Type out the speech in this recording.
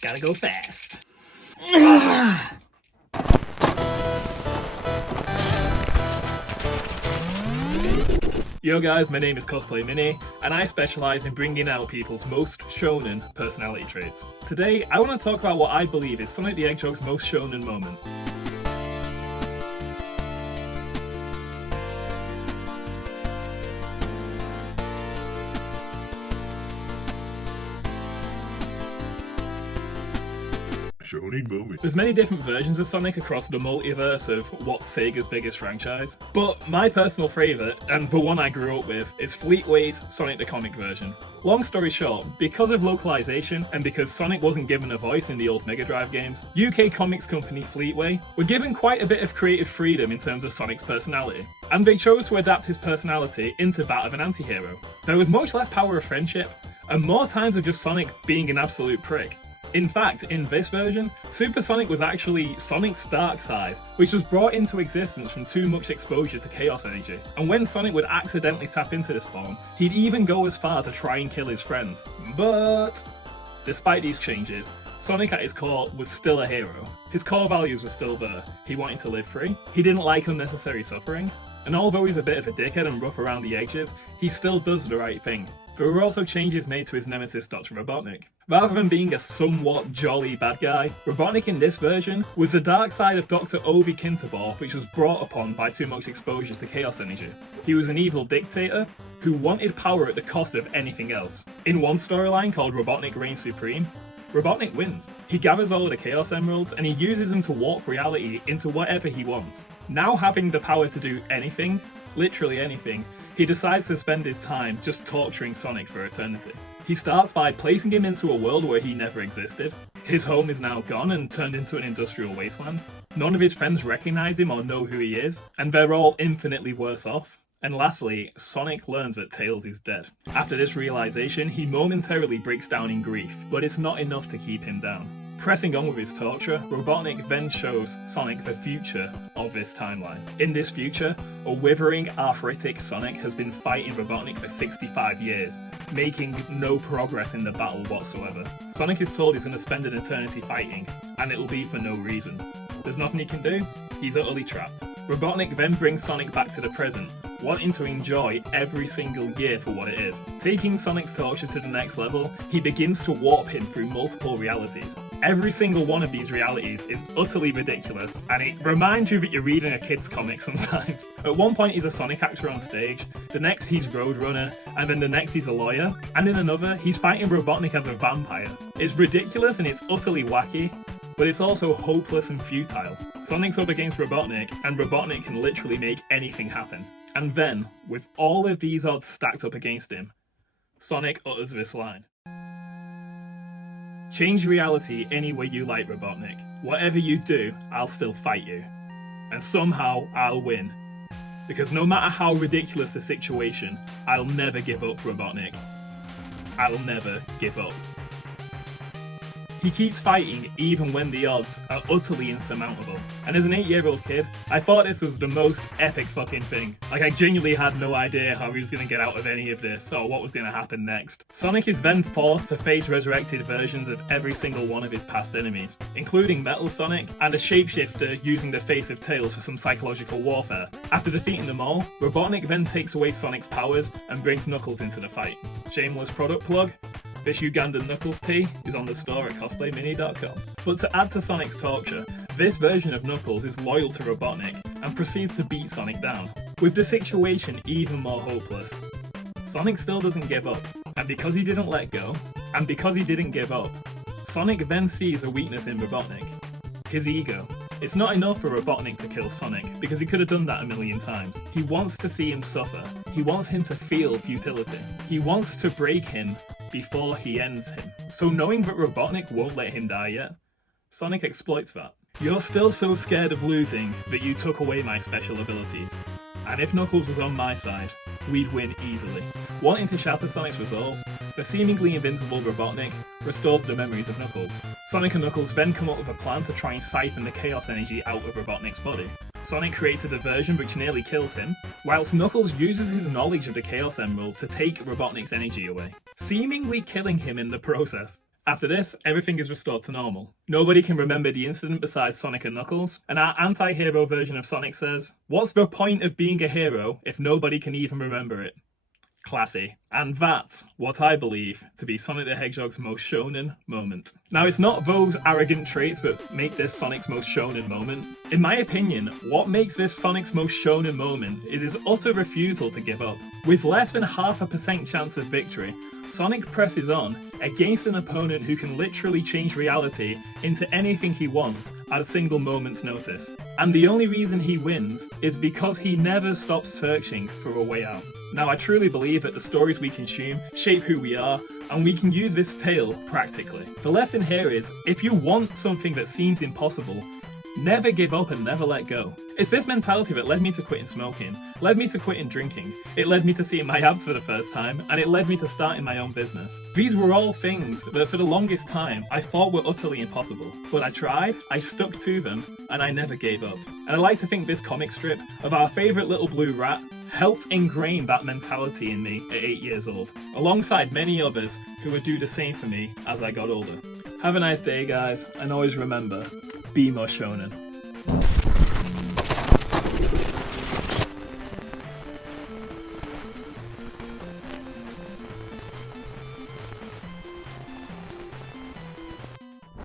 Gotta go fast. Yo guys, my name is Cosplay Mini, and I specialise in bringing out people's most shonen personality traits. Today, I want to talk about what I believe is Sonic the Hedgehog's most shonen moment. Shonen moment. There's many different versions of Sonic across the multiverse of what's Sega's biggest franchise, but my personal favourite, and the one I grew up with, is Fleetway's Sonic the comic version. Long story short, because of localization and because Sonic wasn't given a voice in the old Mega Drive games, UK comics company Fleetway were given quite a bit of creative freedom in terms of Sonic's personality, and they chose to adapt his personality into that of an anti-hero. There was much less power of friendship, and more times of just Sonic being an absolute prick. In fact, in this version, Super Sonic was actually Sonic's dark side, which was brought into existence from too much exposure to chaos energy. And when Sonic would accidentally tap into this form, he'd even go as far to try and kill his friends. But despite these changes, Sonic at his core was still a hero. His core values were still there. He wanted to live free, he didn't like unnecessary suffering, and although he's a bit of a dickhead and rough around the edges, he still does the right thing. There were also changes made to his nemesis Dr. Robotnik. Rather than being a somewhat jolly bad guy, Robotnik in this version was the dark side of Dr. Ovi Kinterball, which was brought upon by too much exposure to chaos energy. He was an evil dictator who wanted power at the cost of anything else. In one storyline called Robotnik Reigns Supreme, Robotnik wins. He gathers all of the Chaos Emeralds and he uses them to warp reality into whatever he wants. Now having the power to do anything, literally anything, he decides to spend his time just torturing Sonic for eternity. He starts by placing him into a world where he never existed. His home is now gone and turned into an industrial wasteland. None of his friends recognize him or know who he is, and they're all infinitely worse off. And lastly, Sonic learns that Tails is dead. After this realization, he momentarily breaks down in grief, but it's not enough to keep him down. Pressing on with his torture, Robotnik then shows Sonic the future of this timeline. In this future, a withering, arthritic Sonic has been fighting Robotnik for 65 years, making no progress in the battle whatsoever. Sonic is told he's going to spend an eternity fighting, and it'll be for no reason. There's nothing he can do, he's utterly trapped. Robotnik then brings Sonic back to the present, wanting to enjoy every single year for what it is. Taking Sonic's torture to the next level, he begins to warp him through multiple realities. Every single one of these realities is utterly ridiculous, and it reminds you that you're reading a kid's comic sometimes. At one point he's a Sonic actor on stage, the next he's Roadrunner, and then the next he's a lawyer, and in another he's fighting Robotnik as a vampire. It's ridiculous and it's utterly wacky, but it's also hopeless and futile. Sonic's up against Robotnik, and Robotnik can literally make anything happen. And then, with all of these odds stacked up against him, Sonic utters this line. Change reality any way you like, Robotnik. Whatever you do, I'll still fight you. And somehow, I'll win. Because no matter how ridiculous the situation, I'll never give up, Robotnik. I'll never give up. He keeps fighting even when the odds are utterly insurmountable. And as an 8-year-old kid, I thought this was the most epic fucking thing. Like, I genuinely had no idea how he was going to get out of any of this, or what was going to happen next. Sonic is then forced to face resurrected versions of every single one of his past enemies, including Metal Sonic, and a shapeshifter using the face of Tails for some psychological warfare. After defeating them all, Robotnik then takes away Sonic's powers and brings Knuckles into the fight. Shameless product plug. This Ugandan Knuckles tee is on the store at cosplaymini.com. But to add to Sonic's torture, this version of Knuckles is loyal to Robotnik and proceeds to beat Sonic down. With the situation even more hopeless, Sonic still doesn't give up, and because he didn't let go, and because he didn't give up, Sonic then sees a weakness in Robotnik. His ego. It's not enough for Robotnik to kill Sonic, because he could have done that a million times. He wants to see him suffer. He wants him to feel futility. He wants to break him before he ends him. So knowing that Robotnik won't let him die yet, Sonic exploits that. You're still so scared of losing that you took away my special abilities. And if Knuckles was on my side, we'd win easily. Wanting to shatter Sonic's resolve, the seemingly invincible Robotnik restores the memories of Knuckles. Sonic and Knuckles then come up with a plan to try and siphon the chaos energy out of Robotnik's body. Sonic creates a diversion which nearly kills him, whilst Knuckles uses his knowledge of the Chaos Emeralds to take Robotnik's energy away, seemingly killing him in the process. After this, everything is restored to normal. Nobody can remember the incident besides Sonic and Knuckles, and our anti-hero version of Sonic says, "What's the point of being a hero if nobody can even remember it?" Classy. And that's what I believe to be Sonic the Hedgehog's most shonen moment. Now, it's not those arrogant traits that make this Sonic's most shonen moment. In my opinion, what makes this Sonic's most shonen moment is his utter refusal to give up. With less than 0.5% chance of victory, Sonic presses on against an opponent who can literally change reality into anything he wants at a single moment's notice. And the only reason he wins is because he never stops searching for a way out. Now, I truly believe that the stories we consume shape who we are, and we can use this tale practically. The lesson here is, if you want something that seems impossible, never give up and never let go. It's this mentality that led me to quitting smoking, led me to quitting drinking, it led me to seeing my abs for the first time, and it led me to starting my own business. These were all things that for the longest time I thought were utterly impossible. But I tried, I stuck to them, and I never gave up. And I like to think this comic strip of our favourite little blue rat helped ingrain that mentality in me at 8 years old, alongside many others who would do the same for me as I got older. Have a nice day, guys, and always remember, be more shonen.